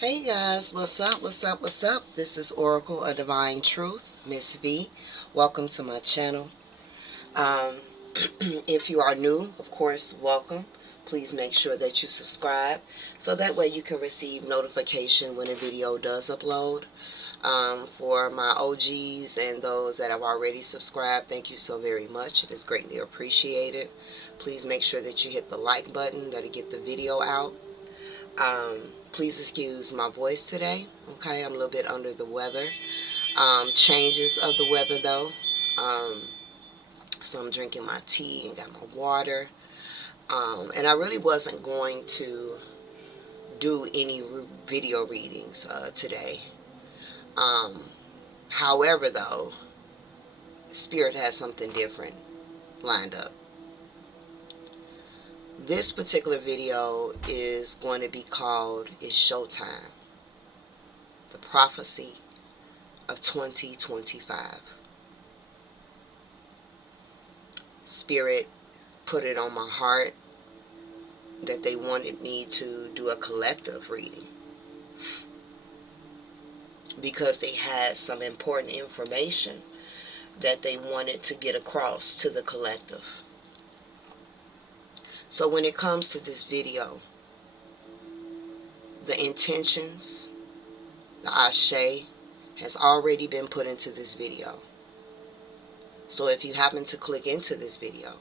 Hey guys, what's up? What's up? This is Oracle of Divine Truth, Miss V. Welcome to my channel. Um, if you are new, of course, welcome. Please make sure that you subscribe so that way you can receive notification when a video does upload. For my OGs and those that have already subscribed, thank you so very much. It is greatly appreciated. Please make sure that you hit the like button. That'll get the video out. Please excuse my voice today. Okay, I'm a little bit under the weather. Changes of the weather though. So I'm drinking my tea and got my water. And I really wasn't going to do any video readings today. However though, Spirit has something different lined up. This particular video is going to be called It's Showtime. The Prophecy of 2025. Spirit put it on my heart that they wanted me to do a collective reading because they had some important information that they wanted to get across to the collective. So when it comes to this video, the intentions, the ashe has already been put into this video. So if you happen to click into this video,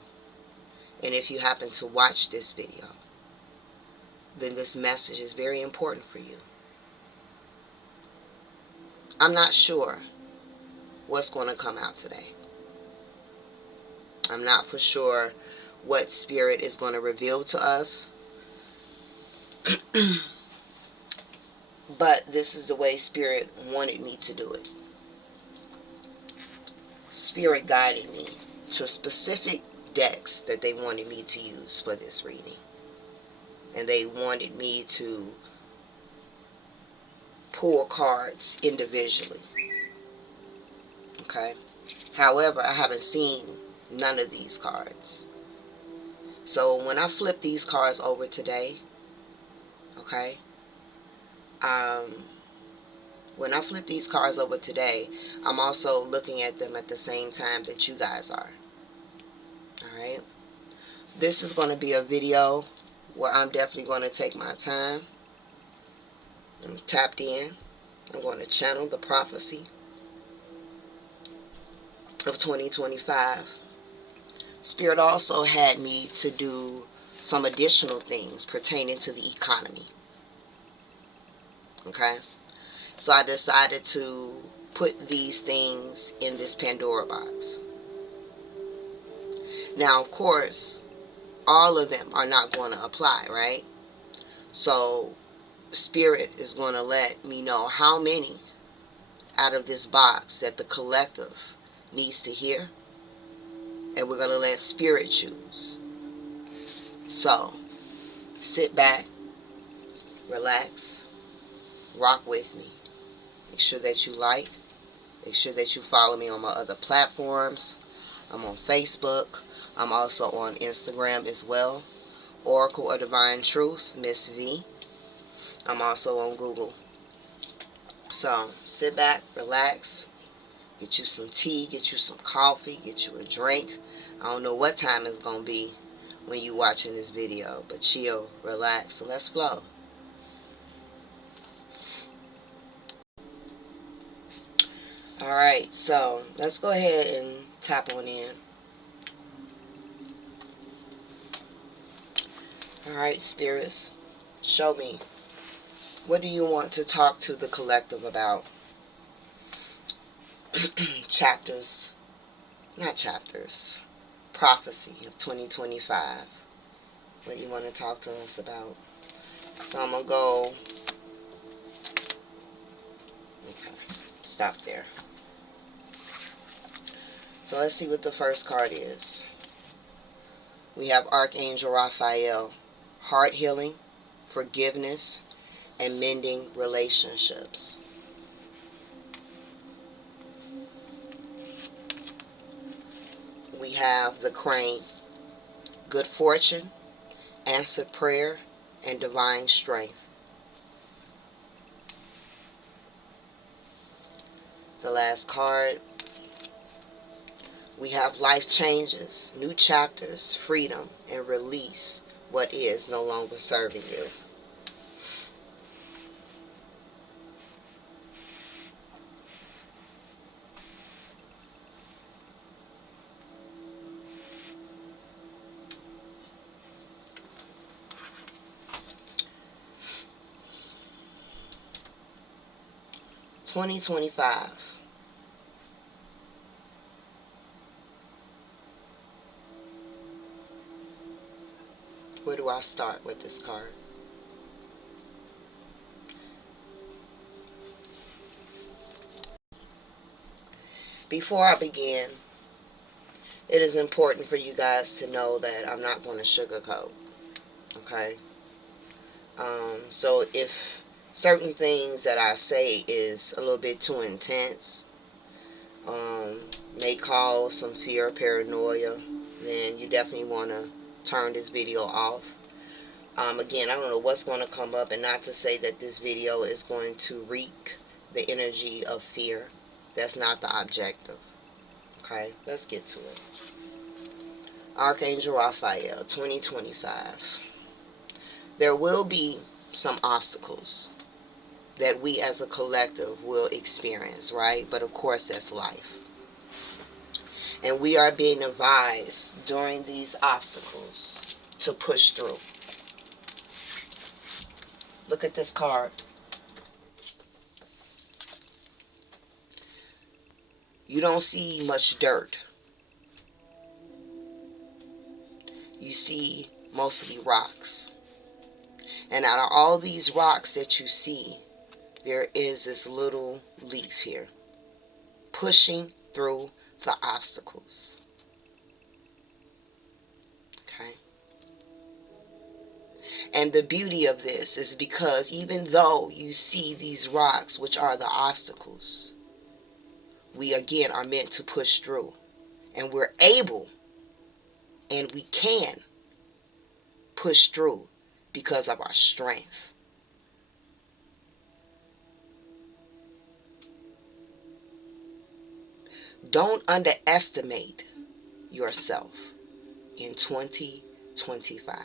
and if you happen to watch this video, then this message is very important for you. I'm not sure what's going to come out today. I'm not for sure what Spirit is going to reveal to us. But this is the way Spirit wanted me to do it. Spirit guided me to specific decks that they wanted me to use for this reading. And they wanted me to pull cards individually. Okay? However, I haven't seen none of these cards. So when I flip these cards over today, okay? When I flip these cards over today, I'm also looking at them at the same time that you guys are. Alright? This is going to be a video where I'm definitely going to take my time. I'm tapped in. I'm going to channel the prophecy of 2025. Spirit also had me to do some additional things pertaining to the economy. Okay? So I decided to put these things in this Pandora box. Now, of course, all of them are not going to apply, right? So Spirit is going to let me know how many out of this box that the collective needs to hear. And we're going to let Spirit choose. So, sit back, relax, rock with me. Make sure that you like. Make sure that you follow me on my other platforms. I'm on Facebook. I'm also on Instagram as well. Oracle of Divine Truth, Miss V. I'm also on Google. So, sit back, relax. Get you some tea, get you some coffee, get you a drink. I don't know what time it's going to be when you're watching this video, but chill, relax, so let's flow. Alright, so let's go ahead and tap on in. Alright, spirits, show me. What do you want to talk to the collective about? Prophecy of 2025. What do you want to talk to us about? So I'm going to go, okay, stop there. So let's see what the first card is. We have Archangel Raphael, heart healing, forgiveness, and mending relationships. We have the Crane, good fortune, answered prayer, and divine strength. the last card. We have life changes, new chapters, freedom, and release what is no longer serving you. $2025. Where do I start with this card? Before I begin, it is important for you guys to know that I'm not going to sugarcoat, okay? So if certain things that I say is a little bit too intense, may cause some fear or paranoia, then you definitely want to turn this video off. Again, I don't know what's going to come up, and not to say that this video is going to wreak the energy of fear. That's not the objective. Okay, let's get to it. Archangel Raphael, 2025. There will be some obstacles that we as a collective will experience, right? But of course, that's life. And we are being advised during these obstacles to push through. Look at this card. You don't see much dirt. You see mostly rocks. And out of all these rocks that you see, there is this little leaf here, pushing through the obstacles. Okay? And the beauty of this is because even though you see these rocks, which are the obstacles, we again are meant to push through. And we're able, and we can push through because of our strength. Don't underestimate yourself in 2025.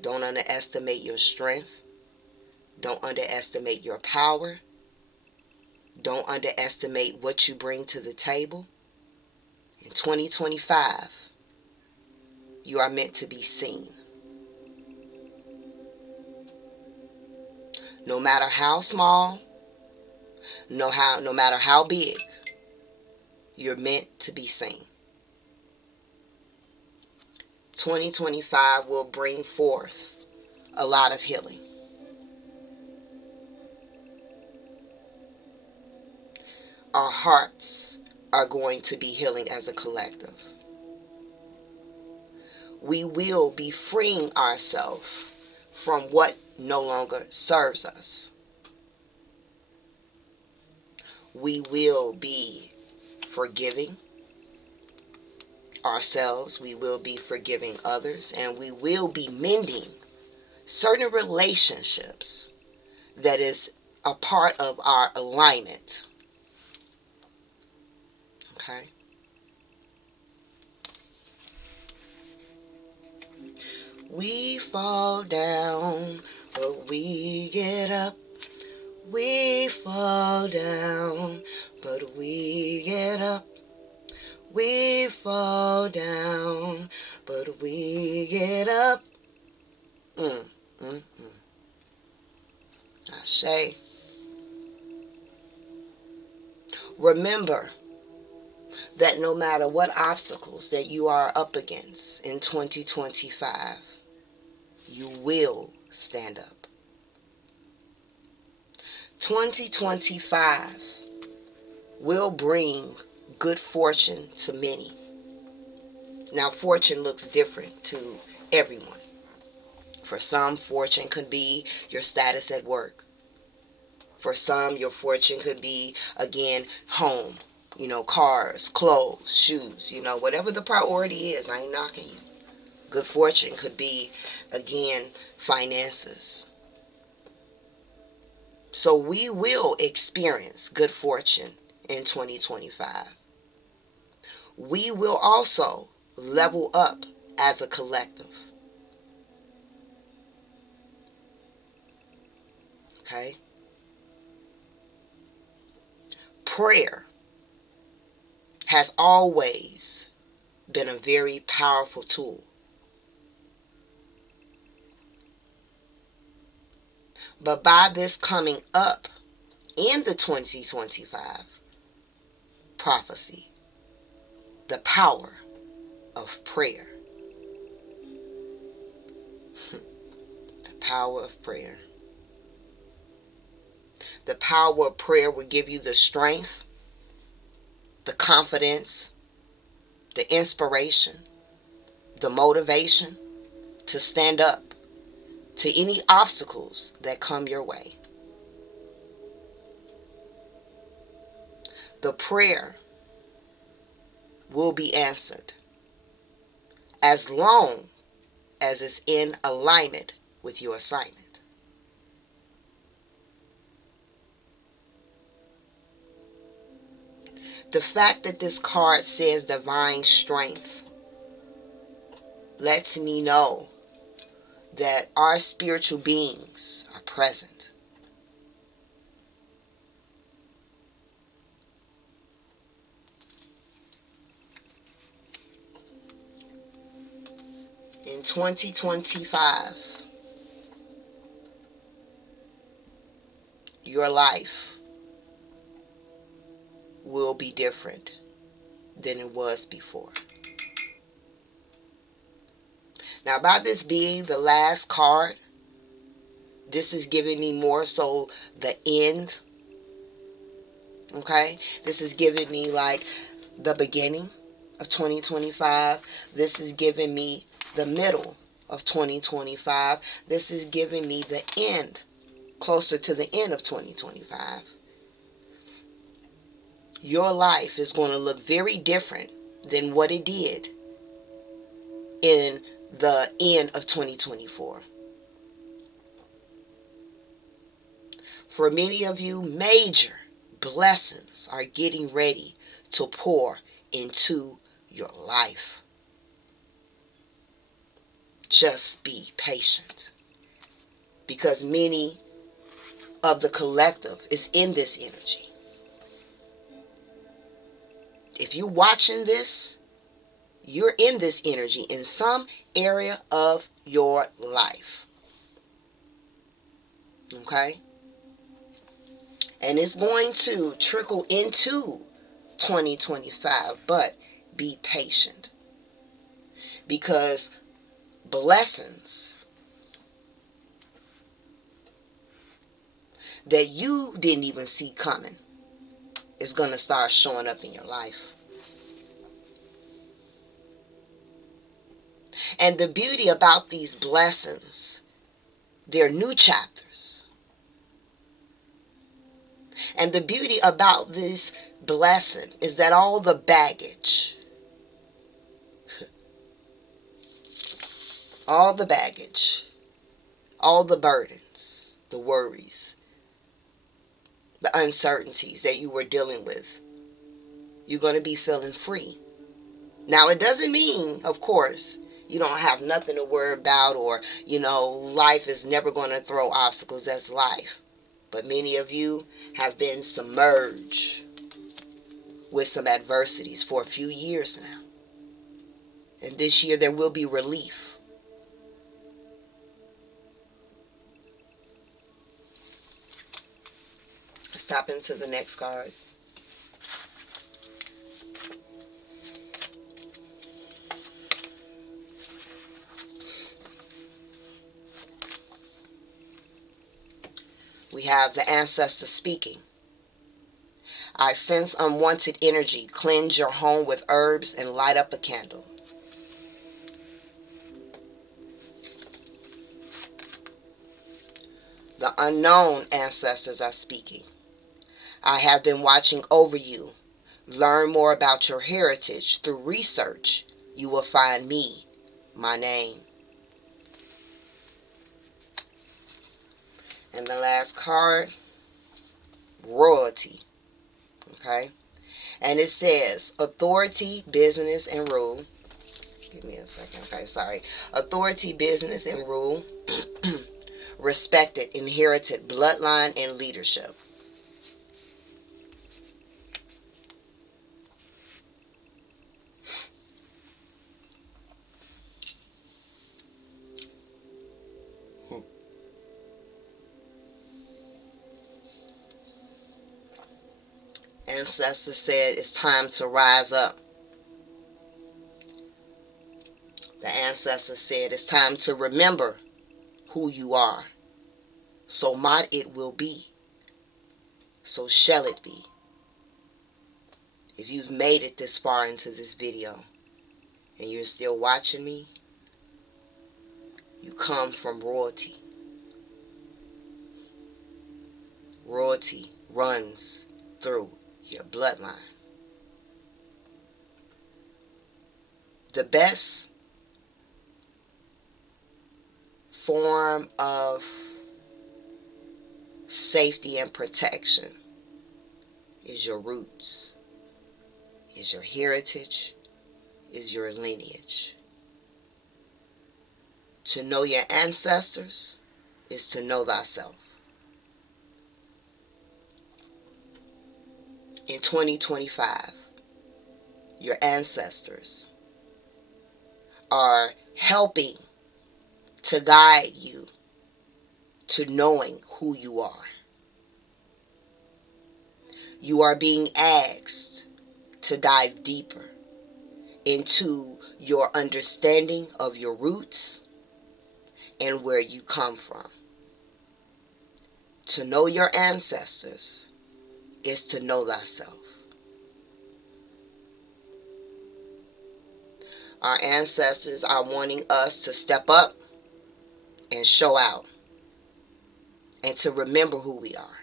Don't underestimate your strength. Don't underestimate your power. Don't underestimate what you bring to the table. In 2025, you are meant to be seen. No matter how small, no matter how big, you're meant to be seen. 2025 will bring forth a lot of healing. Our hearts are going to be healing as a collective. We will be freeing ourselves from what no longer serves us. We will be forgiving ourselves, we will be forgiving others, and we will be mending certain relationships that is a part of our alignment. Okay? We fall down, but we get up. We fall down, but we get up. We fall down, but we get up. Ashe. Remember that no matter what obstacles that you are up against in 2025, you will stand up. 2025 will bring good fortune to many. Now, fortune looks different to everyone. For some, fortune could be your status at work. For some, your fortune could be, again, home. Cars, clothes, shoes, whatever the priority is, I ain't knocking you. Good fortune could be, again, finances. So we will experience good fortune in 2025. We will also level up as a collective. Okay? Prayer has always been a very powerful tool. But by this coming up in the 2025 prophecy, the power of prayer. The power of prayer. The power of prayer will give you the strength, the confidence, the inspiration, the motivation to stand up to any obstacles that come your way. The prayer will be answered as long as it's in alignment with your assignment. The fact that this card says divine strength lets me know that our spiritual beings are present. In 2025, your life will be different than it was before. Now, by this being the last card, this is giving me more so the end. Okay? This is giving me like the beginning of 2025. This is giving me the middle of 2025. This is giving me the end, closer to the end of 2025. Your life is going to look very different than what it did in the end of 2024. For many of you, major blessings are getting ready to pour into your life. Just be patient, because many of the collective is in this energy. If you're watching this, you're in this energy in some area of your life. Okay? And it's going to trickle into 2025, but be patient, because blessings that you didn't even see coming is going to start showing up in your life. And the beauty about these blessings, they're new chapters. And the beauty about this blessing is that all the baggage, all the baggage, all the burdens, the worries, the uncertainties that you were dealing with, you're going to be feeling free. Now, it doesn't mean, of course, you don't have nothing to worry about, or, life is never going to throw obstacles. That's life. But many of you have been submerged with some adversities for a few years now. And this year there will be relief. Let's tap into the next cards. We have the ancestor speaking. I sense unwanted energy. Cleanse your home with herbs and light up a candle. The unknown ancestors are speaking. I have been watching over you. Learn more about your heritage through research. You will find me, my name. And the last card, royalty. Okay? And it says authority, business, and rule. Give me a second. Okay, sorry. Authority, business, and rule. Respected, inherited bloodline, and leadership. Ancestors said it's time to rise up. The ancestors said it's time to remember who you are. So might it will be. So shall it be. If you've made it this far into this video and you're still watching me, you come from royalty. Royalty runs through your bloodline. The best form of safety and protection is your roots, is your heritage, is your lineage. To know your ancestors is to know thyself. In 2025, your ancestors are helping to guide you to knowing who you are. You are being asked to dive deeper into your understanding of your roots and where you come from. To know your ancestors is to know thyself. Our ancestors are wanting us to step up and show out and to remember who we are.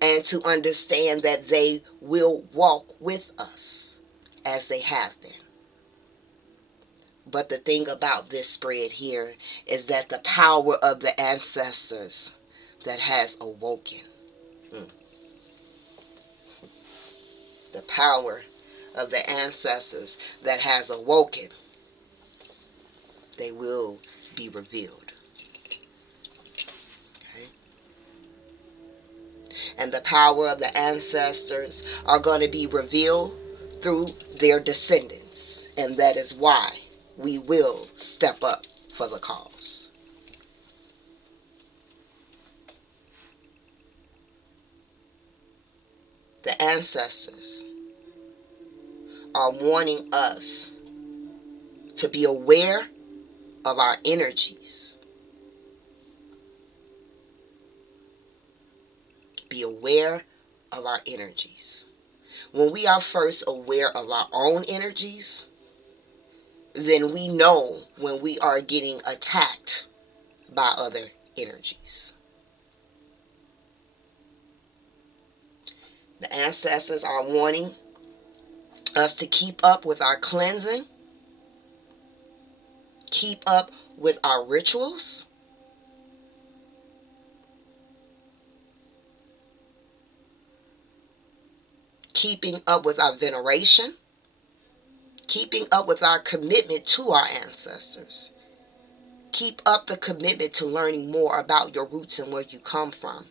And to understand that they will walk with us as they have been. But the thing about this spread here is that the power of the ancestors that has awoken. The power of the ancestors that has awoken, they will be revealed. Okay? And the power of the ancestors are going to be revealed through their descendants. And that is why we will step up for the cause. The ancestors are wanting us to be aware of our energies. Be aware of our energies. When we are first aware of our own energies, then we know when we are getting attacked by other energies. The ancestors are wanting us to keep up with our cleansing, keep up with our rituals, keeping up with our veneration, keeping up with our commitment to our ancestors. Keep up the commitment to learning more about your roots and where you come from.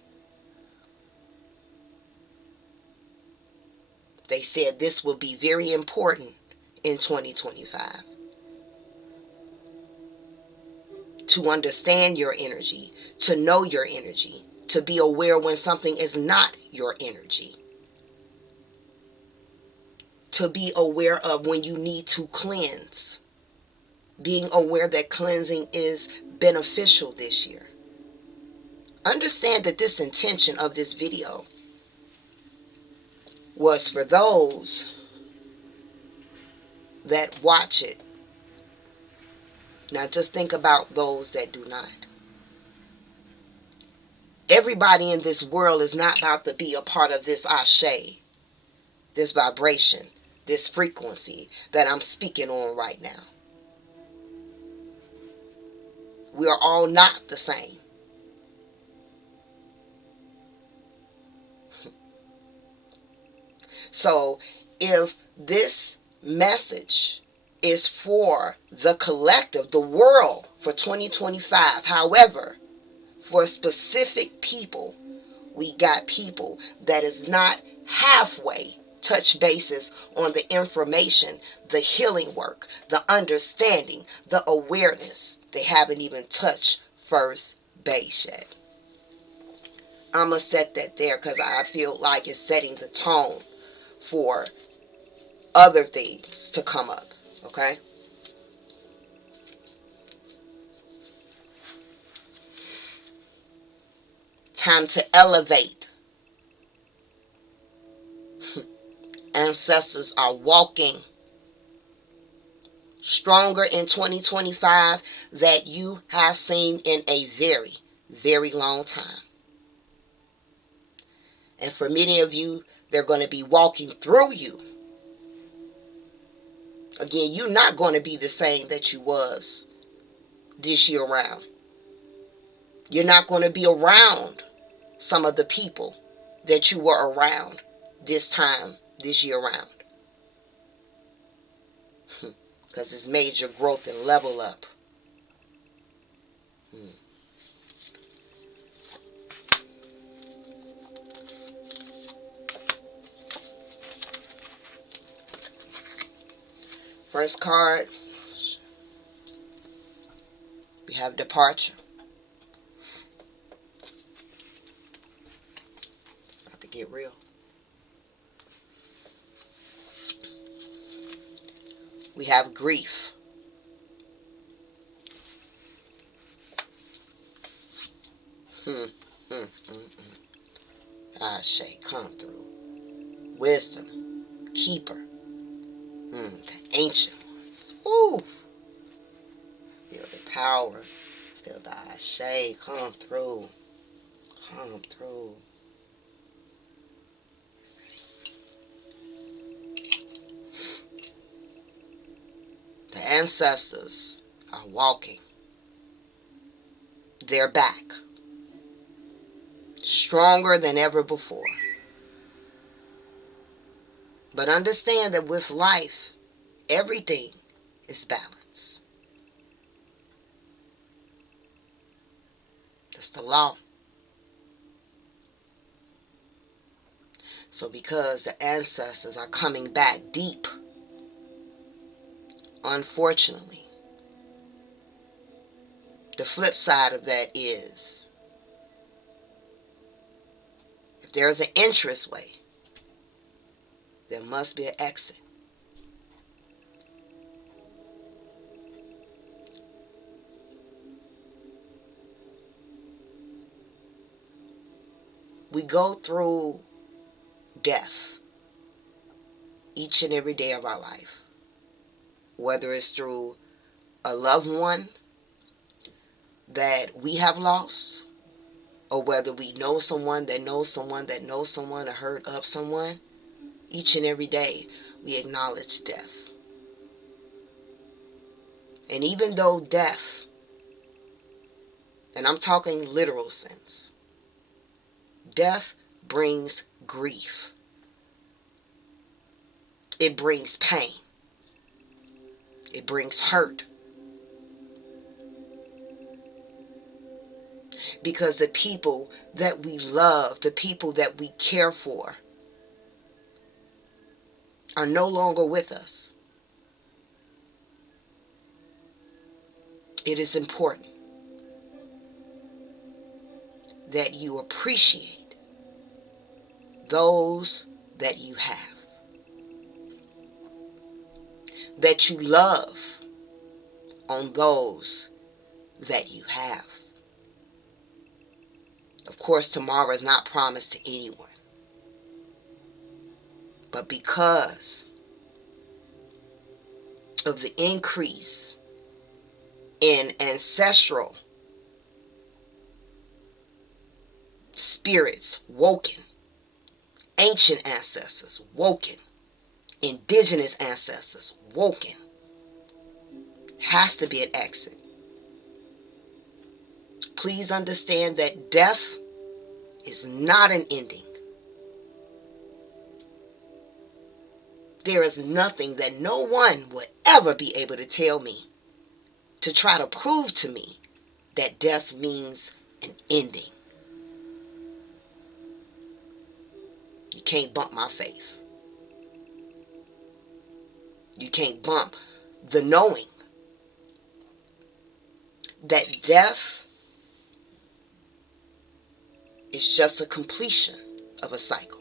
They said this will be very important in 2025. To understand your energy, to know your energy, to be aware when something is not your energy. To be aware of when you need to cleanse. Being aware that cleansing is beneficial this year. Understand that this intention of this video was for those that watch it. Now just think about those that do not. Everybody in this world is not about to be a part of this ashe, this vibration, this frequency that I'm speaking on right now. We are all not the same. So if this message is for the collective, the world for 2025, however, for specific people, we got people that is not halfway touch bases on the information, the healing work, the understanding, the awareness. They haven't even touched first base yet. I'm going to set that there because I feel like it's setting the tone for other things to come up. Okay? Time to elevate. Ancestors are walking stronger in 2025 that you have seen in a very, very long time. And for many of you, they're going to be walking through you. Again, you're not going to be the same that you was this year around. You're not going to be around some of the people that you were around this time, this year around. Because it's made your growth and level up. First card, we have departure. About to get real. We have grief. Ashe, come through. Wisdom, keeper. The ancient ones. Woo! Feel the power. Feel the Ashe, come through. Come through. The ancestors are walking. They're back. Stronger than ever before. But understand that with life, everything is balance. That's the law. So because the ancestors are coming back deep, unfortunately, the flip side of that is, if there's an entrance way, there must be an exit. We go through death each and every day of our life, whether it's through a loved one that we have lost, or whether we know someone that knows someone that knows someone or heard of someone. Each and every day we acknowledge death. And even though death, and I'm talking literal sense, death brings grief. It brings pain. It brings hurt. Because the people that we love, the people that we care for, are no longer with us. It is important that you appreciate those that you have, that you love on those that you have. Of course, tomorrow is not promised to anyone. But because of the increase in ancestral spirits woken, ancient ancestors woken, indigenous ancestors woken, has to be an exit. Please understand that death is not an ending. There is nothing that no one would ever be able to tell me to try to prove to me that death means an ending. You can't bump my faith. You can't bump the knowing that death is just a completion of a cycle.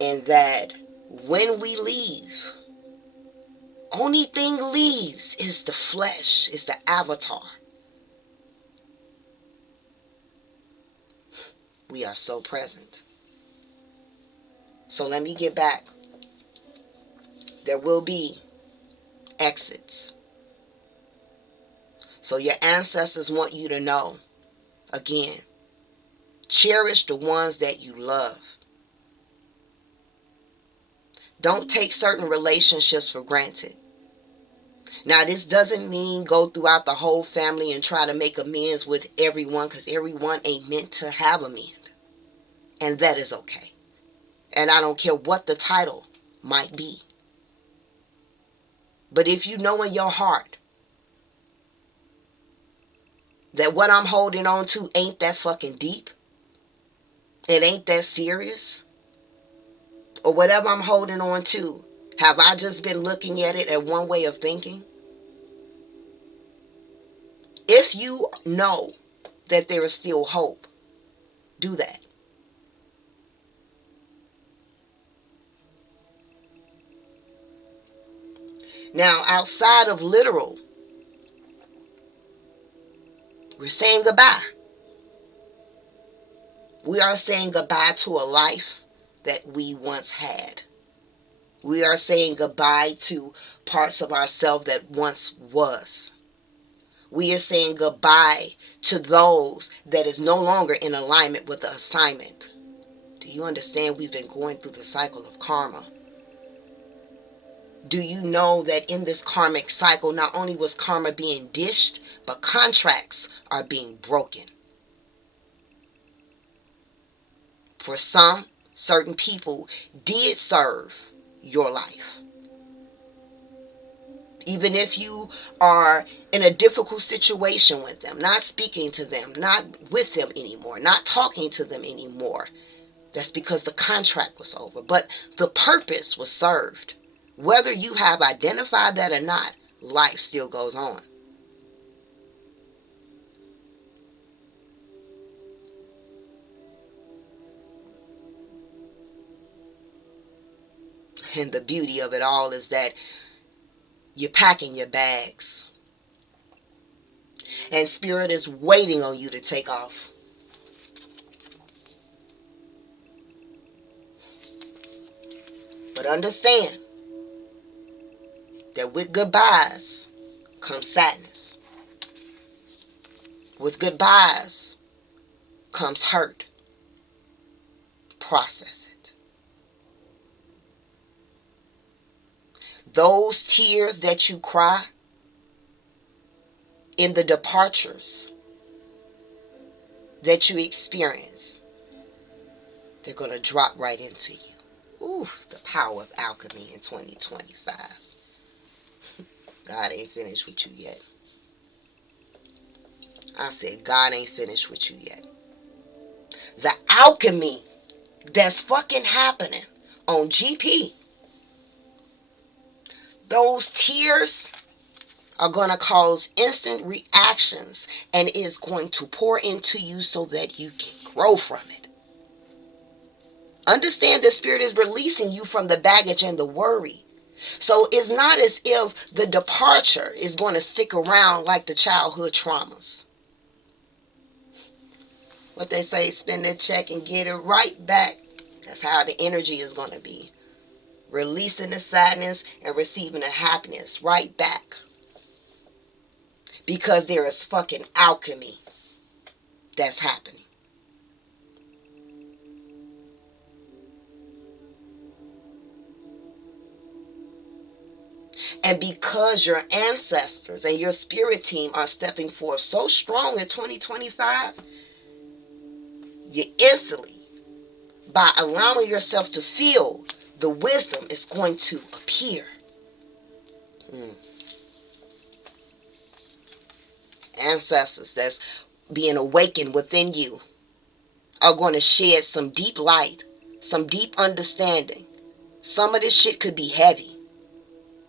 And that when we leave, only thing leaves is the flesh, is the avatar. We are so present. So let me get back. There will be exits. So your ancestors want you to know, again, cherish the ones that you love. Don't take certain relationships for granted. Now, this doesn't mean go throughout the whole family and try to make amends with everyone, because everyone ain't meant to have amends. And that is okay. And I don't care what the title might be. But if you know in your heart that what I'm holding on to ain't that fucking deep, it ain't that serious, or whatever I'm holding on to, have I just been looking at it at one way of thinking? If you know that there is still hope, do that. Now, outside of literal, we're saying goodbye. We are saying goodbye to a life that we once had. We are saying goodbye to parts of ourselves that once was. We are saying goodbye to those that is no longer in alignment with the assignment. Do you understand we've been going through the cycle of karma? Do you know that in this karmic cycle, not only was karma being dished, but contracts are being broken? For some, certain people did serve your life. Even if you are in a difficult situation with them, not speaking to them, not with them anymore, not talking to them anymore, that's because the contract was over. But the purpose was served. Whether you have identified that or not, life still goes on. And the beauty of it all is that you're packing your bags. And spirit is waiting on you to take off. But understand that with goodbyes comes sadness. With goodbyes comes hurt. Process it. Those tears that you cry in the departures that you experience, they're going to drop right into you. Ooh, the power of alchemy in 2025. God ain't finished with you yet. I said, God ain't finished with you yet. The alchemy that's fucking happening on GP. Those tears are going to cause instant reactions and is going to pour into you so that you can grow from it. Understand the spirit is releasing you from the baggage and the worry. So it's not as if the departure is going to stick around like the childhood traumas. What they say, spend that check and get it right back. That's how the energy is going to be. Releasing the sadness and receiving the happiness right back. Because there is fucking alchemy that's happening. And because your ancestors and your spirit team are stepping forth so strong in 2025, you instantly, by allowing yourself to feel the wisdom is going to appear. Ancestors that's being awakened within you are going to shed some deep light, some deep understanding. Some of this shit could be heavy,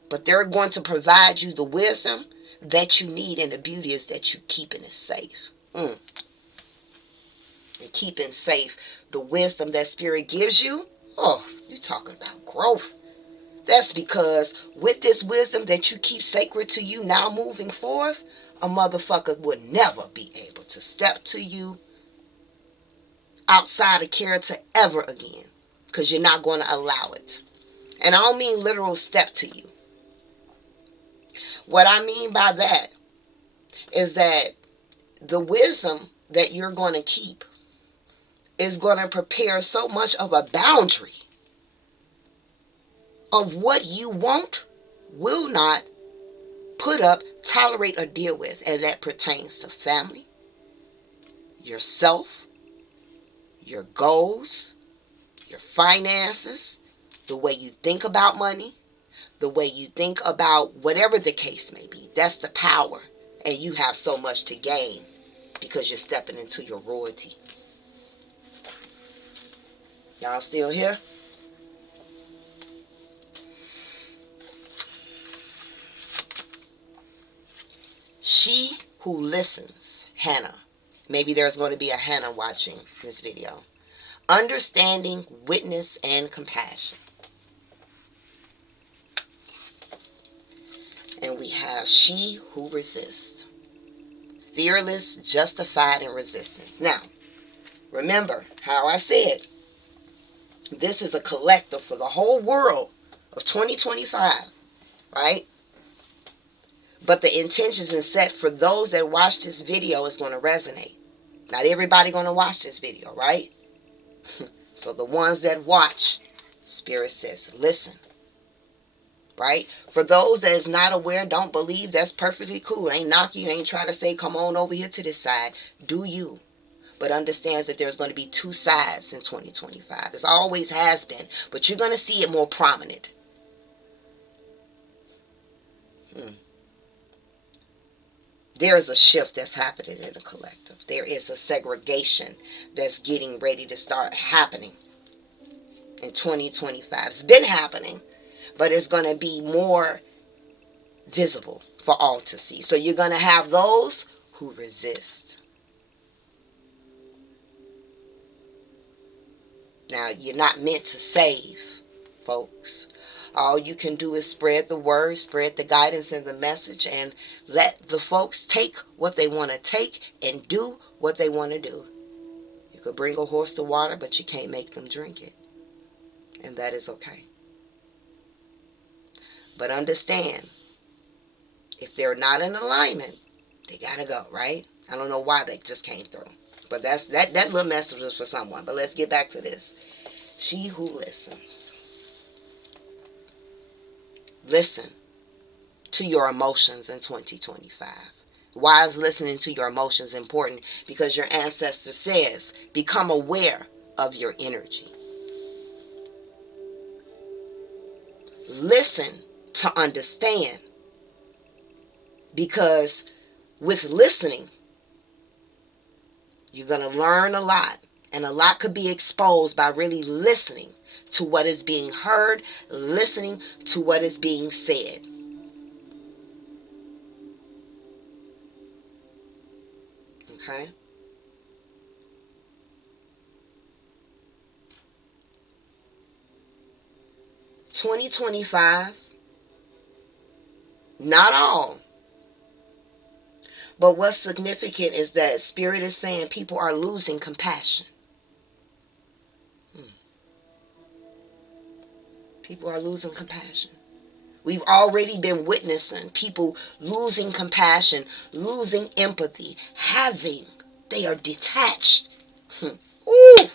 but they're going to provide you the wisdom that you need, and the beauty is that you're keeping it safe. And keeping safe the wisdom that spirit gives you. Oh, you're talking about growth. That's because with this wisdom that you keep sacred to you now moving forth, a motherfucker would never be able to step to you outside of character ever again, because you're not going to allow it. And I don't mean literal step to you. What I mean by that is that the wisdom that you're going to keep is going to prepare so much of a boundary of what you won't, will not put up, tolerate, or deal with. And that pertains to family, yourself, your goals, your finances, the way you think about money, the way you think about whatever the case may be. That's the power. And you have so much to gain because you're stepping into your royalty. Y'all still here? She who listens, Hannah. Maybe there's going to be a Hannah watching this video. Understanding, witness, and compassion. And we have she who resists. Fearless, justified, and resistance. Now, remember how I said, this is a collective for the whole world of 2025, right? But the intentions and set for those that watch this video is going to resonate. Not everybody going to watch this video, right? So the ones that watch, Spirit says, listen. Right? For those that is not aware, don't believe, that's perfectly cool. Ain't knocking you, ain't trying to say, come on over here to this side. Do you. But understands that there's going to be two sides in 2025. It always has been. But you're going to see it more prominent. There is a shift that's happening in the collective. There is a segregation that's getting ready to start happening in 2025. It's been happening, but it's going to be more visible for all to see. So you're going to have those who resist. Now, you're not meant to save, folks. All you can do is spread the word, spread the guidance and the message, and let the folks take what they want to take and do what they want to do. You could bring a horse to water, but you can't make them drink it. And that is okay. But understand, if they're not in alignment, they got to go, right? I don't know why they just came through. But that little message was for someone. But let's get back to this. She who listens. Listen to your emotions in 2025. Why is listening to your emotions important? Because your ancestor says, become aware of your energy. Listen to understand. Because with listening, you're going to learn a lot. And a lot could be exposed by really listening to what is being heard, listening to what is being said. Okay? $2025, not all. But what's significant is that Spirit is saying people are losing compassion. People are losing compassion. We've already been witnessing people losing compassion, losing empathy, they are detached. Ooh.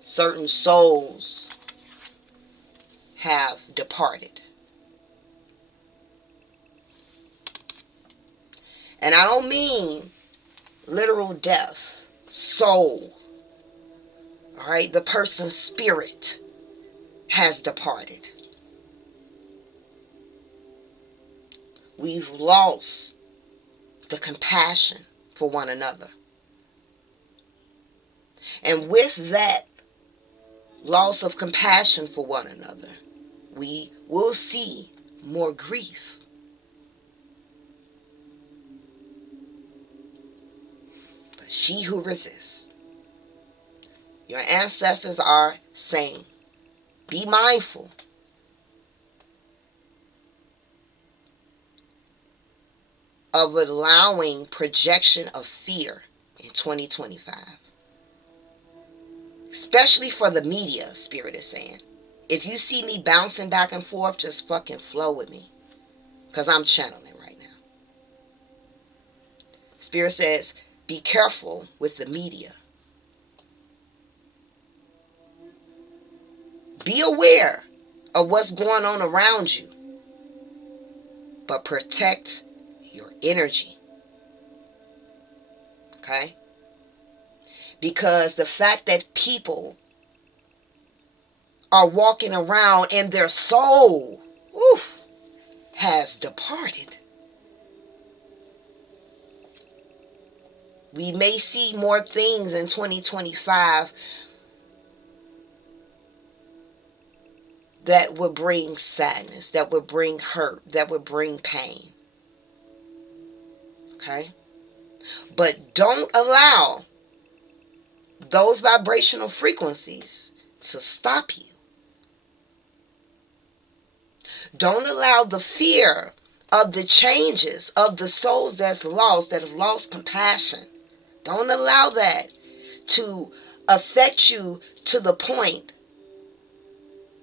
Certain souls have departed. And I don't mean literal death, soul. All right, the person's spirit has departed. We've lost the compassion for one another. And with that loss of compassion for one another, we will see more grief. But she who resists, your ancestors are saying, be mindful of allowing projection of fear in 2025. Especially for the media, Spirit is saying. If you see me bouncing back and forth, just fucking flow with me. Because I'm channeling right now. Spirit says, be careful with the media. Be aware of what's going on around you. But protect your energy. Okay? Because the fact that people are walking around and their soul has departed. We may see more things in 2025 that would bring sadness, that would bring hurt, that would bring pain. Okay? But don't allow those vibrational frequencies to stop you. Don't allow the fear of the changes of the souls that's lost, that have lost compassion. Don't allow that to affect you to the point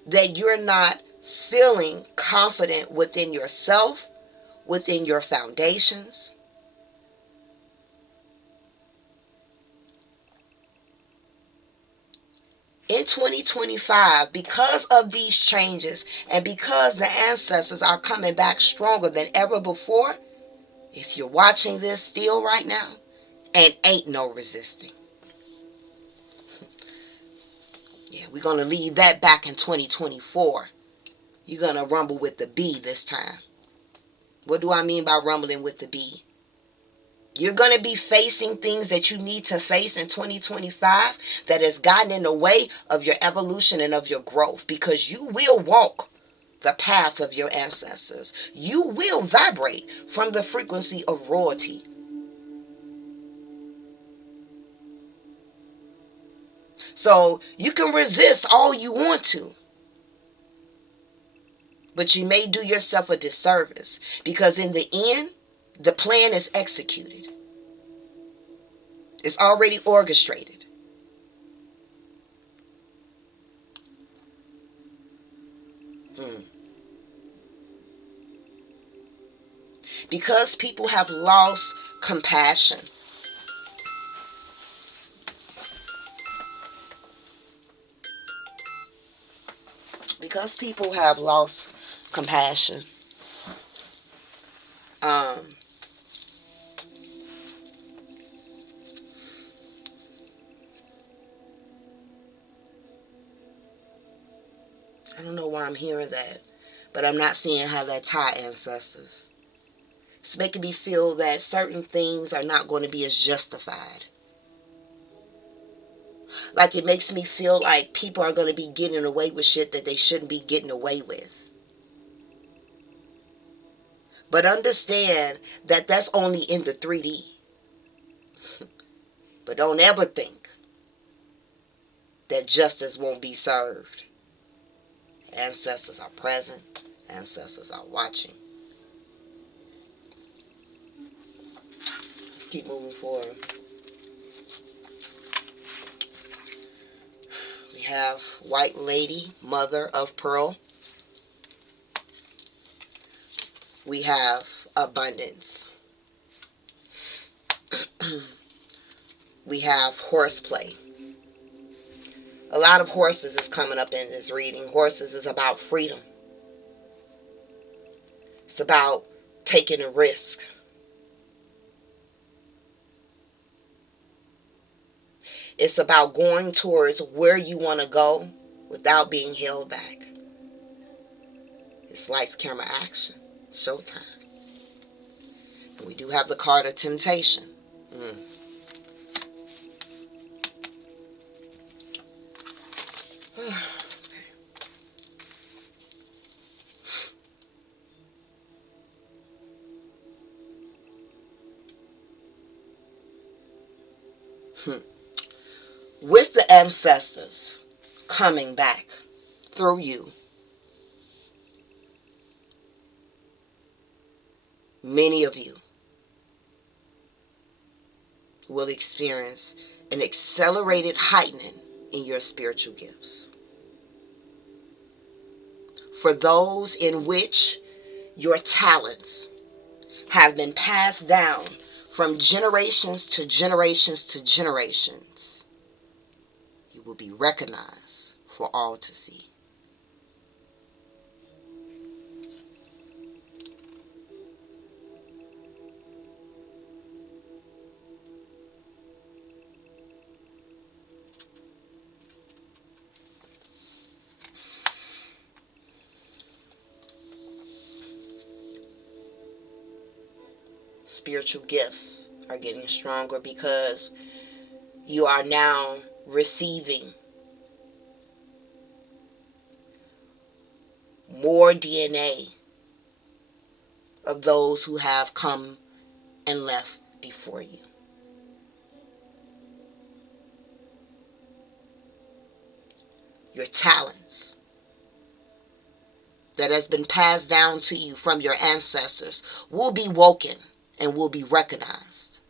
that you're not feeling confident within yourself, within your foundations. In 2025, because of these changes and because the ancestors are coming back stronger than ever before, if you're watching this still right now, and ain't no resisting. Yeah, we're going to leave that back in 2024. You're going to rumble with the bee this time. What do I mean by rumbling with the bee? You're going to be facing things that you need to face in 2025 that has gotten in the way of your evolution and of your growth, because you will walk the path of your ancestors. You will vibrate from the frequency of royalty. So you can resist all you want to, but you may do yourself a disservice, because in the end, the plan is executed. It's already orchestrated. Because people have lost compassion. Because people have lost compassion. I don't know why I'm hearing that, but I'm not seeing how that tie ancestors. It's making me feel that certain things are not going to be as justified. Like, it makes me feel like people are going to be getting away with shit that they shouldn't be getting away with. But understand that that's only in the 3D. But don't ever think that justice won't be served. Ancestors are present. Ancestors are watching. Let's keep moving forward. We have White Lady, Mother of Pearl. We have abundance. We have horseplay. A lot of horses is coming up in this reading. Horses is about freedom. It's about taking a risk. It's about going towards where you want to go without being held back. It's lights, camera, action. Showtime. We do have the card of temptation. With the ancestors coming back through you, many of you will experience an accelerated heightening in your spiritual gifts. For those in which your talents have been passed down from generations to generations to generations, you will be recognized for all to see. Spiritual gifts are getting stronger because you are now receiving more DNA of those who have come and left before you. Your talents that has been passed down to you from your ancestors will be woken and will be recognized.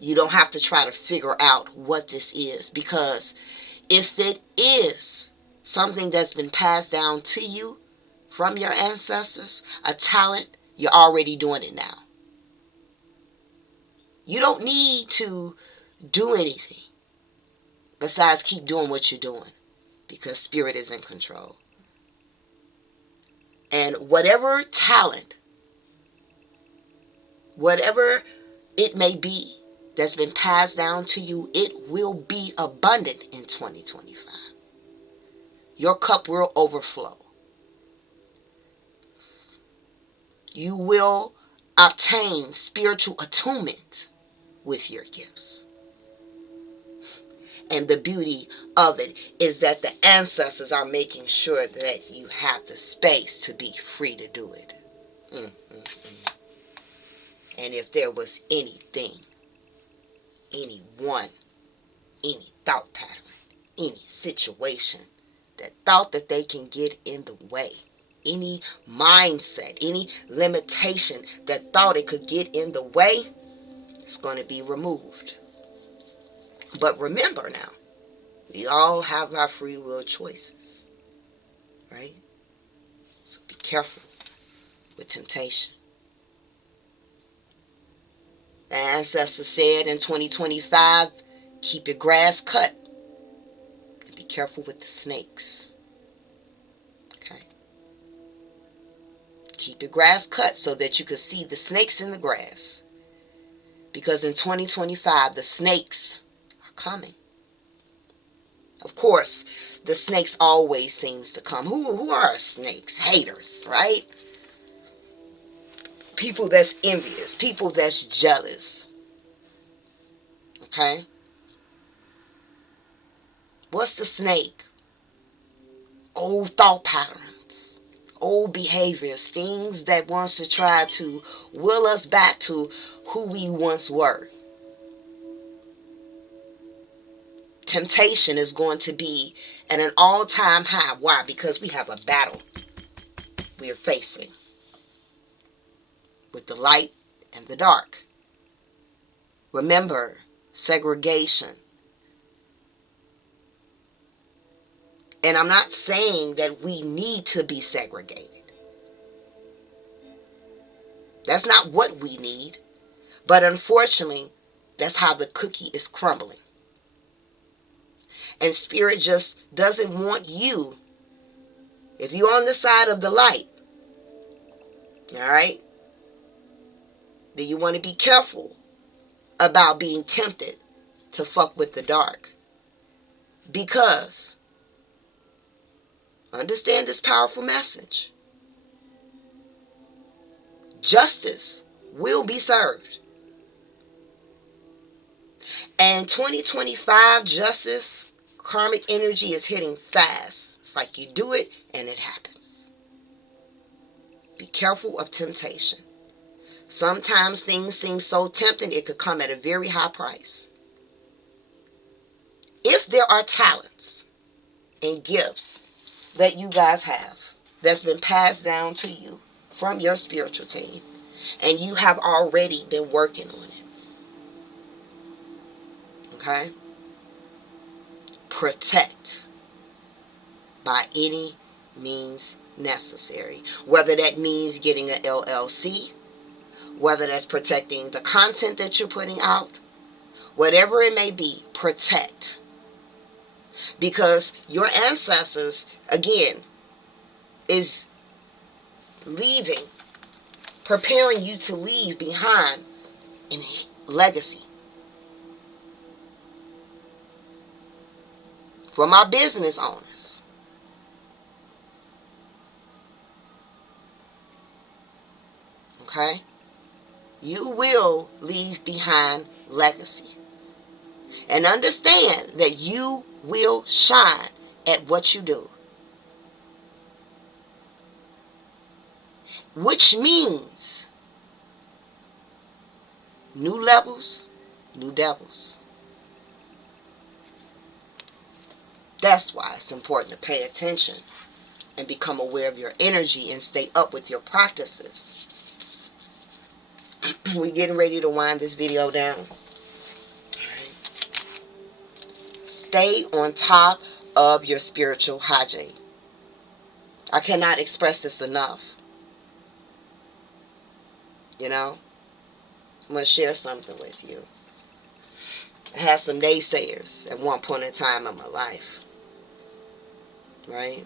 You don't have to try to figure out what this is, because if it is something that's been passed down to you from your ancestors, a talent, you're already doing it now. You don't need to do anything besides keep doing what you're doing, because Spirit is in control. And whatever talent, whatever it may be that's been passed down to you, it will be abundant in 2025. Your cup will overflow. You will obtain spiritual attunement with your gifts. And the beauty of it is that the ancestors are making sure that you have the space to be free to do it. And if there was anything, anyone, any thought pattern, any situation that thought that they can get in the way, any mindset, any limitation that thought it could get in the way, it's going to be removed. But remember now, we all have our free will choices, right? So be careful with temptation. The ancestors said in 2025, keep your grass cut and be careful with the snakes. Okay? Keep your grass cut so that you can see the snakes in the grass. Because in 2025, the snakes are coming. Of course, the snakes always seems to come. Who are snakes? Haters, right? People that's envious, people that's jealous. Okay? What's the snake? Old thought patterns, old behaviors, things that wants to try to will us back to who we once were. Temptation is going to be at an all-time high. Why? Because we have a battle we are facing with the light and the dark. Remember, segregation. And I'm not saying that we need to be segregated. That's not what we need. But unfortunately, that's how the cookie is crumbling. And Spirit just doesn't want you, if you're on the side of the light, all right, then you want to be careful about being tempted to fuck with the dark. Because, understand this powerful message, justice will be served. And 2025 justice, karmic energy is hitting fast. It's like you do it and it happens. Be careful of temptation. Sometimes things seem so tempting, it could come at a very high price. If there are talents and gifts that you guys have that's been passed down to you from your spiritual team, and you have already been working on it, okay? Protect by any means necessary. Whether that means getting an LLC, whether that's protecting the content that you're putting out, whatever it may be, protect. Because your ancestors, again, is leaving, preparing you to leave behind a legacy. For my business owners, okay, you will leave behind legacy. And understand that you will shine at what you do. Which means new levels, new devils. That's why it's important to pay attention and become aware of your energy and stay up with your practices. We're getting ready to wind this video down. Stay on top of your spiritual hygiene. I cannot express this enough. You know, I'm going to share something with you. I had some naysayers at one point in time in my life, right?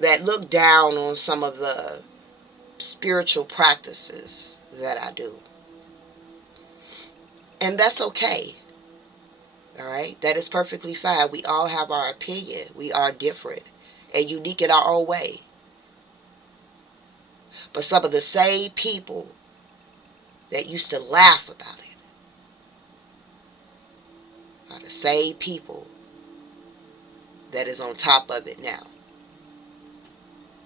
That looked down on some of the spiritual practices that I do. And that's okay. All right, that is perfectly fine. We all have our opinion. We are different and unique in our own way. But some of the same people that used to laugh about it are the same people that is on top of it now.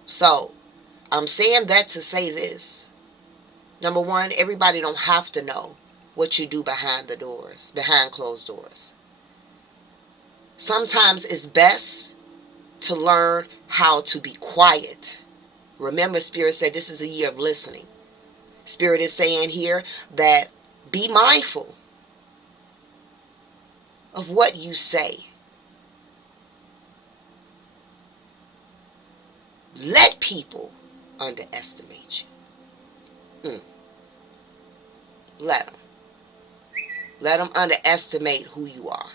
So, I'm saying that to say this. Number one, everybody don't have to know what you do behind the doors, behind closed doors. Sometimes it's best to learn how to be quiet. Remember, Spirit said this is a year of listening. Spirit is saying here that be mindful of what you say. Let people underestimate you. Let them. Let them underestimate who you are.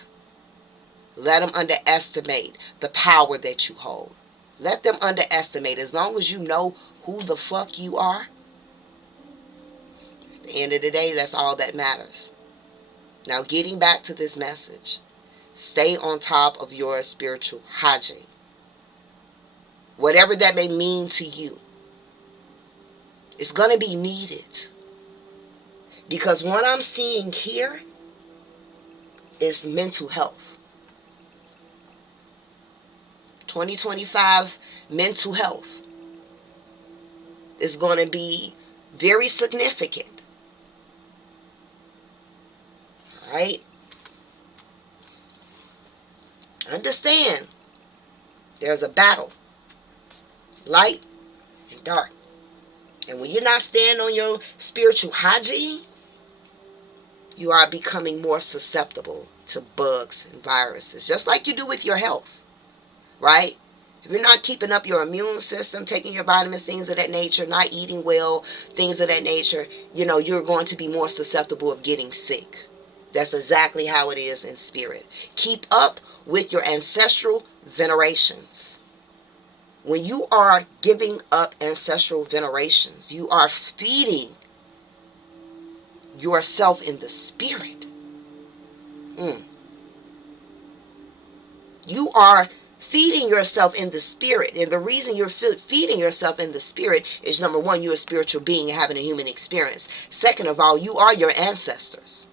Let them underestimate the power that you hold. Let them underestimate. As long as you know who the fuck you are, at the end of the day, that's all that matters. Now, getting back to this message, stay on top of your spiritual hygiene. Whatever that may mean to you, it's going to be needed. Because what I'm seeing here is mental health. 2025 mental health is going to be very significant. All right? Understand, there's a battle, light and dark. And when you're not staying on your spiritual hygiene, you are becoming more susceptible to bugs and viruses, just like you do with your health, right? If you're not keeping up your immune system, taking your vitamins, things of that nature, not eating well, things of that nature, you're going to be more susceptible of getting sick. That's exactly how it is in spirit. Keep up with your ancestral venerations. When you are giving up ancestral venerations, you are feeding yourself in the spirit. You are feeding yourself in the spirit. And the reason you're feeding yourself in the spirit is, number one, you're a spiritual being having a human experience. Second of all, you are your ancestors.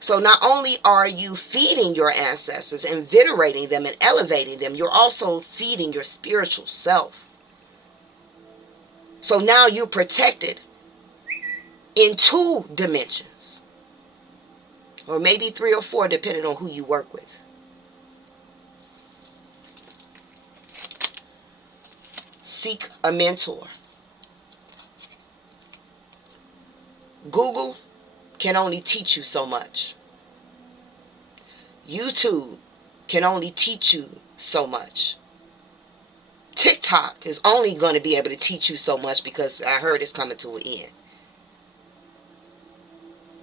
So not only are you feeding your ancestors and venerating them and elevating them, you're also feeding your spiritual self. So now you're protected in 2 dimensions. Or maybe 3 or 4, depending on who you work with. Seek a mentor. Google can only teach you so much. YouTube can only teach you so much. TikTok is only going to be able to teach you so much, because I heard it's coming to an end.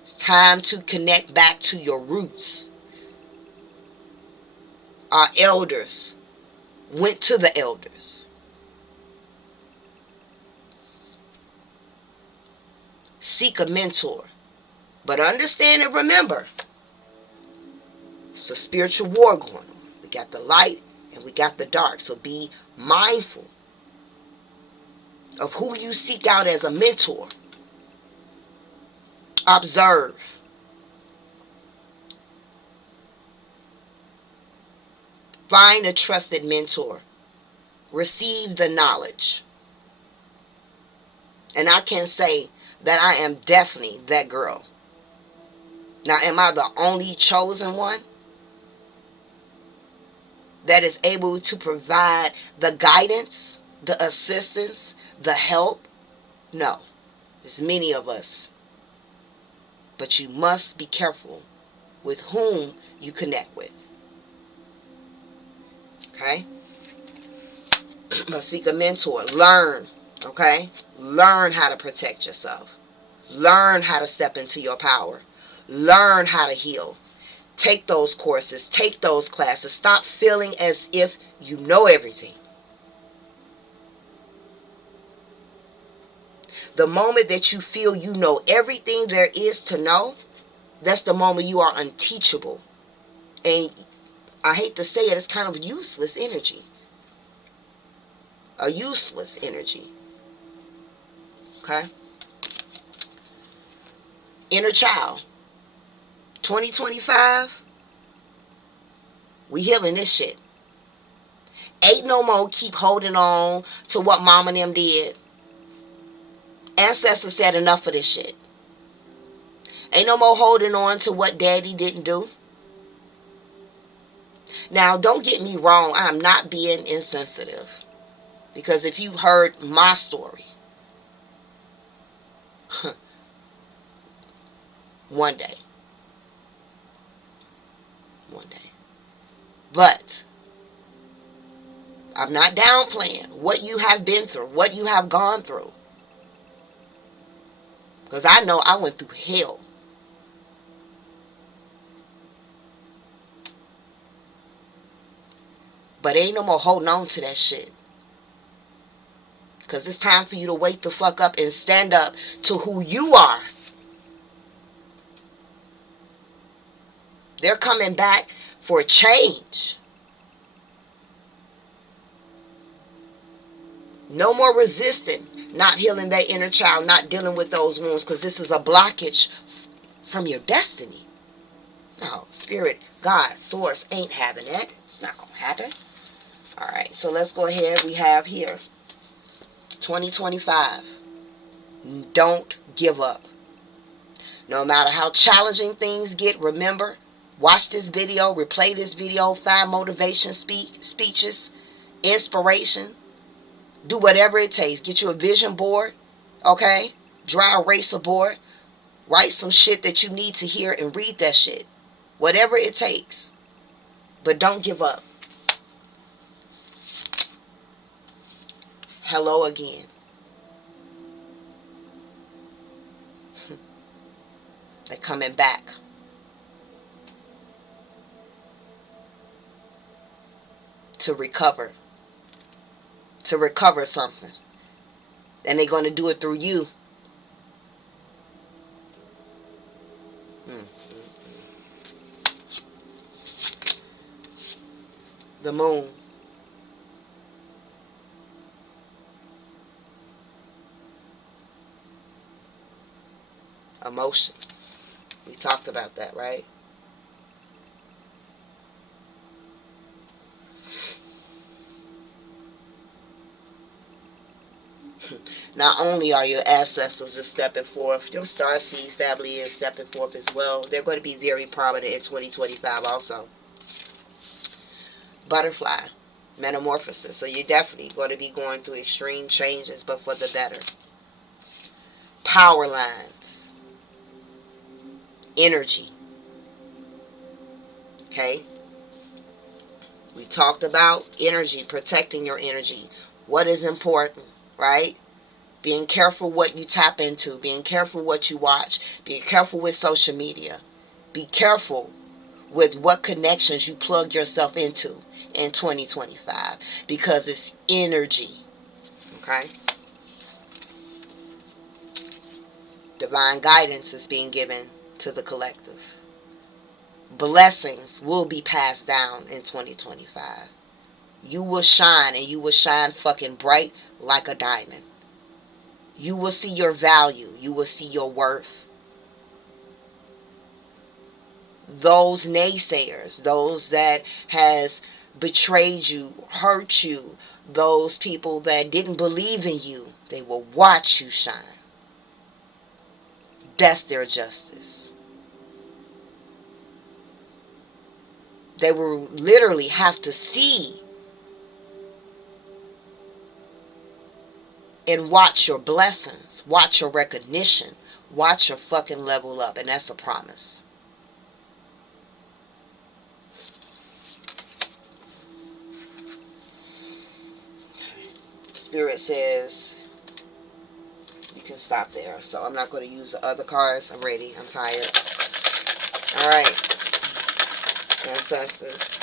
It's time to connect back to your roots. Our elders went to the elders. Seek a mentor. But understand and remember, it's a spiritual war going on. We got the light and we got the dark. So be mindful of who you seek out as a mentor. Observe. Find a trusted mentor. Receive the knowledge. And I can say that I am definitely that girl. Now, am I the only chosen one that is able to provide the guidance, the assistance, the help? No. There's many of us. But you must be careful with whom you connect with. Okay? But seek a mentor. Learn. Okay? Learn how to protect yourself. Learn how to step into your power. Learn how to heal. Take those courses. Take those classes. Stop feeling as if you know everything. The moment that you feel you know everything there is to know, that's the moment you are unteachable. And I hate to say it, it's kind of useless energy. A useless energy. Okay? Inner child. 2025, we healing this shit. Ain't no more keep holding on to what mama and them did. Ancestors said enough of this shit. Ain't no more holding on to what daddy didn't do. Now, don't get me wrong. I'm not being insensitive. Because if you heard my story, one day. But I'm not downplaying what you have been through, what you have gone through. Because I know I went through hell. But ain't no more holding on to that shit. Because it's time for you to wake the fuck up and stand up to who you are. They're coming back for change. No more resisting, not healing that inner child, not dealing with those wounds, because this is a blockage from your destiny. No, spirit, God, source ain't having it. It's not going to happen. All right, so let's go ahead. We have here 2025. Don't give up. No matter how challenging things get, remember, watch this video, replay this video, find motivation speeches, inspiration. Do whatever it takes. Get you a vision board, okay? Dry eraser board. Write some shit that you need to hear and read that shit. Whatever it takes. But don't give up. Hello again. They're coming back. To recover. To recover something. And they're going to do it through you. Mm. The moon. Emotions. We talked about that, right? Not only are your ancestors just stepping forth, your starseed family is stepping forth as well. They're going to be very prominent in 2025 also. Butterfly, metamorphosis. So you're definitely going to be going through extreme changes, but for the better. Power lines. Energy. Okay? We talked about energy, protecting your energy. What is important, right? Being careful what you tap into. Being careful what you watch. Being careful with social media. Be careful with what connections you plug yourself into in 2025 because it's energy. Okay? Divine guidance is being given to the collective. Blessings will be passed down in 2025. You will shine, and you will shine fucking bright like a diamond. You will see your value. You will see your worth. Those naysayers, those that has betrayed you, hurt you, those people that didn't believe in you, they will watch you shine. That's their justice. They will literally have to see and watch your blessings, watch your recognition, watch your fucking level up, and that's a promise. Spirit says you can stop there, so I'm not going to use the other cards. I'm ready. I'm tired. All right, ancestors,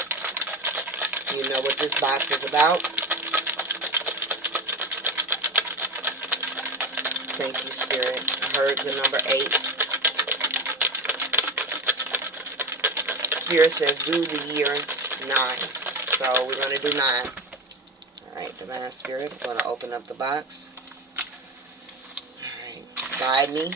you know what this box is about. Thank you, Spirit. I heard the number 8. Spirit says do the year 9. So we're going to do 9. Alright, Divine Spirit, I'm going to open up the box. Alright, guide me.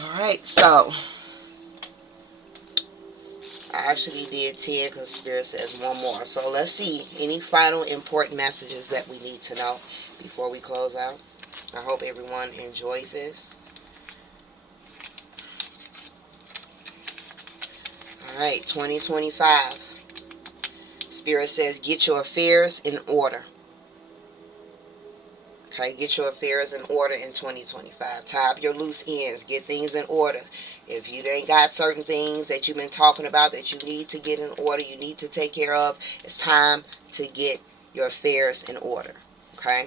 Alright, so I actually did 10 because Spirit says one more. So let's see any final important messages that we need to know before we close out. I hope everyone enjoyed this. Alright, 2025. Spirit says get your affairs in order. Okay, get your affairs in order in 2025. Tie up your loose ends. Get things in order. If you ain't got certain things that you've been talking about that you need to get in order, you need to take care of, it's time to get your affairs in order. Okay?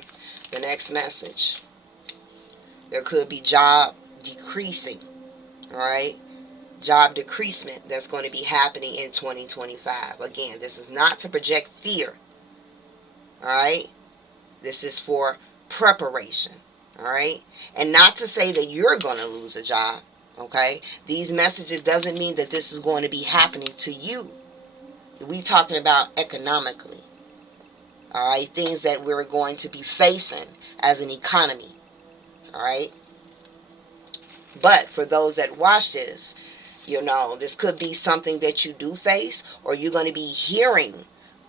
The next message. There could be job decreasing. Alright? Job decreasement that's going to be happening in 2025. Again, this is not to project fear. Alright? This is for preparation. Alright? And not to say that you're going to lose a job. Okay? These messages doesn't mean that this is going to be happening to you. We talking about economically. Alright? Things that we're going to be facing as an economy. Alright? But for those that watch this, you know, this could be something that you do face, or you're going to be hearing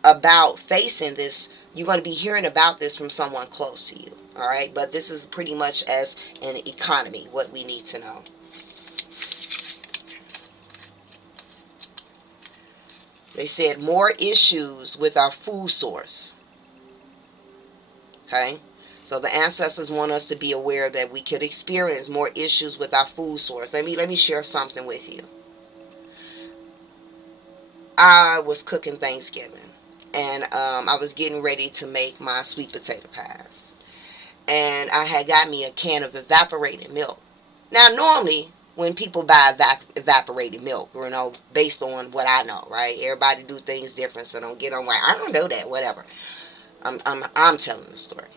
about facing this. You're going to be hearing about this from someone close to you. All right. But this is pretty much as an economy, what we need to know. They said more issues with our food source. Okay? So the ancestors want us to be aware that we could experience more issues with our food source. Let me share something with you. I was cooking Thanksgiving, and I was getting ready to make my sweet potato pies. And I had got me a can of evaporated milk. Now, normally, when people buy evaporated milk, you know, based on what I know, right? Everybody do things different, so don't get on like, I don't know that, whatever. I'm telling the story.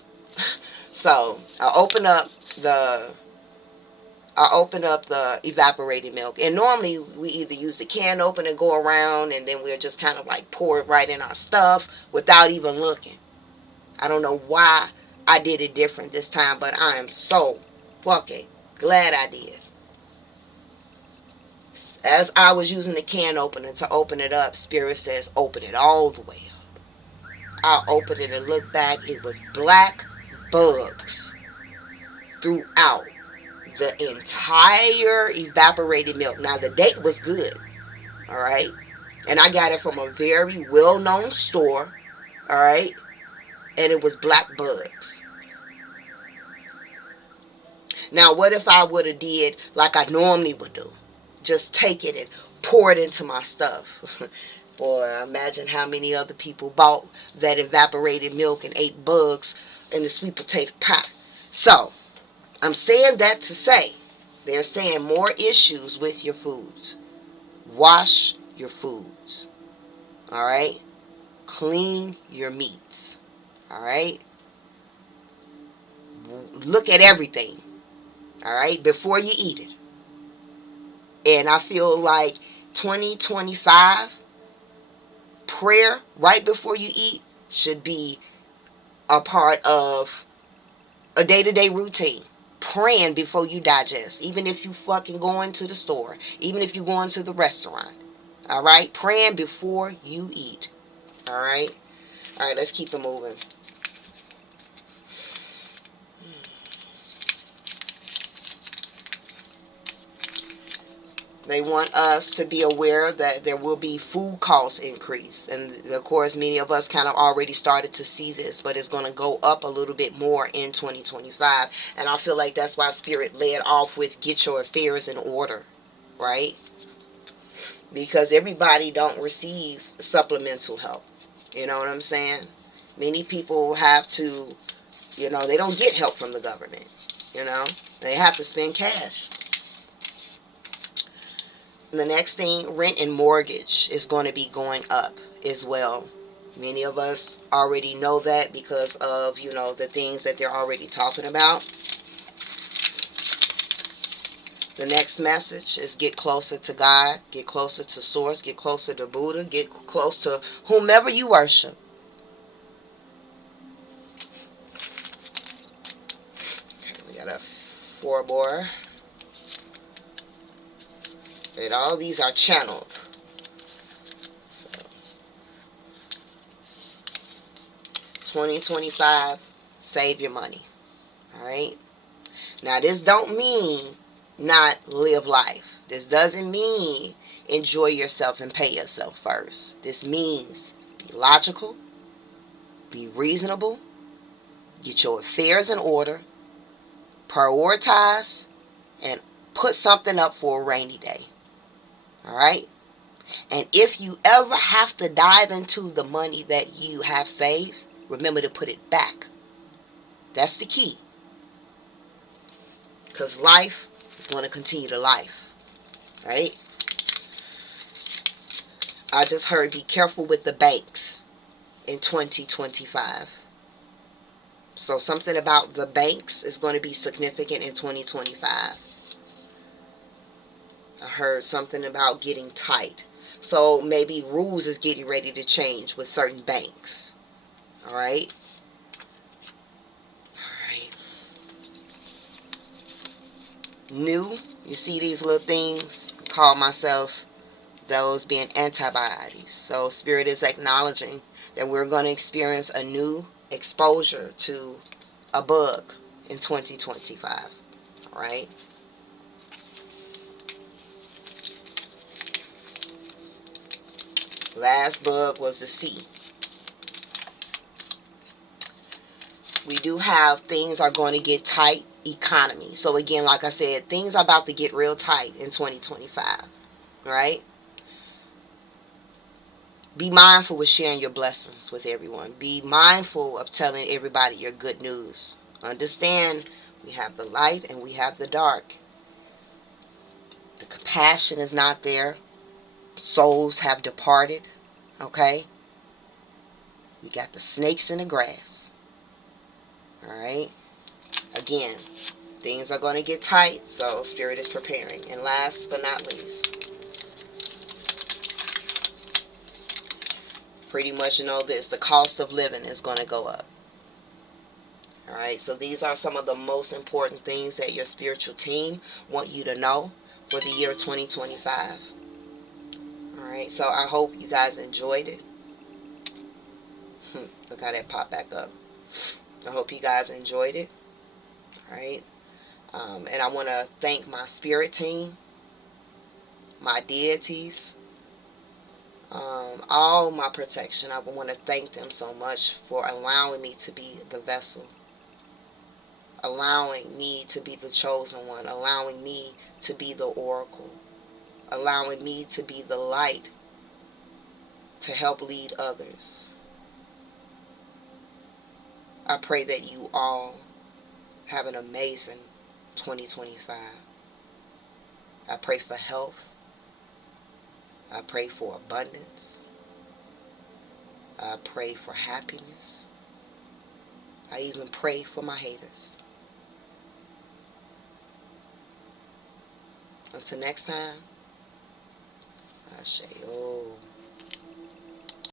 So the I open up the evaporated milk, and normally we either use the can opener, go around, and then we'll just kind of like pour it right in our stuff without even looking. I don't know why I did it different this time, but I am so fucking glad I did. As I was using the can opener to open it up, Spirit says, open it all the way up. I opened it and looked back. It was black bugs throughout the entire evaporated milk. Now, the date was good, all right? And I got it from a very well-known store, all right? And it was black bugs. Now, what if I would have did like I normally would do? Just take it and pour it into my stuff. Boy, imagine how many other people bought that evaporated milk and ate bugs in the sweet potato pie. So, I'm saying that to say, they're saying more issues with your foods. Wash your foods. All right? Clean your meats. All right? Look at everything. All right? Before you eat it. And I feel like 2025 prayer right before you eat should be a part of a day-to-day routine. Praying before you digest. Even if you fucking going to the store. Even if you going to the restaurant. All right? Praying before you eat. All right? All right, let's keep it moving. They want us to be aware that there will be food cost increase. And of course, many of us kind of already started to see this, but it's going to go up a little bit more in 2025. And I feel like that's why Spirit led off with get your affairs in order, right? Because everybody don't receive supplemental help. You know what I'm saying? Many people have to, you know, they don't get help from the government. You know, they have to spend cash. The next thing, rent and mortgage is going to be going up as well. Many of us already know that because of, you know, the things that they're already talking about. The next message is get closer to God, get closer to Source, get closer to Buddha, get close to whomever you worship. Okay, we got a 4 more. And all these are channeled. 2025, save your money. All right. Now, this don't mean not live life. This doesn't mean enjoy yourself and pay yourself first. This means be logical, be reasonable, get your affairs in order, prioritize, and put something up for a rainy day. All right? And if you ever have to dive into the money that you have saved, remember to put it back. That's the key. Because life is going to continue to life. Right? I just heard be careful with the banks in 2025. So something about the banks is going to be significant in 2025. I heard something about getting tight. So maybe rules is getting ready to change with certain banks. All right? All right. New, you see these little things? I call myself those being antibodies. So Spirit is acknowledging that we're going to experience a new exposure to a bug in 2025. All right? Last bug was the C. We do have things are going to get tight economy. So again, like I said, things are about to get real tight in 2025, right? Be mindful with sharing your blessings with everyone. Be mindful of telling everybody your good news. Understand, we have the light and we have the dark. The compassion is not there. Souls have departed. Okay? We got the snakes in the grass. Alright? Again, things are going to get tight, so Spirit is preparing. And last but not least, pretty much know this, the cost of living is going to go up. Alright, so these are some of the most important things that your spiritual team want you to know for the year 2025. Alright, so I hope you guys enjoyed it. Look how that popped back up. I hope you guys enjoyed it. Alright, and I want to thank my spirit team, my deities, all my protection. I want to thank them so much for allowing me to be the vessel, allowing me to be the chosen one, allowing me to be the oracle, allowing me to be the light to help lead others. I pray that you all have an amazing 2025. I pray for health. I pray for abundance. I pray for happiness. I even pray for my haters. Until next time, I say, oh.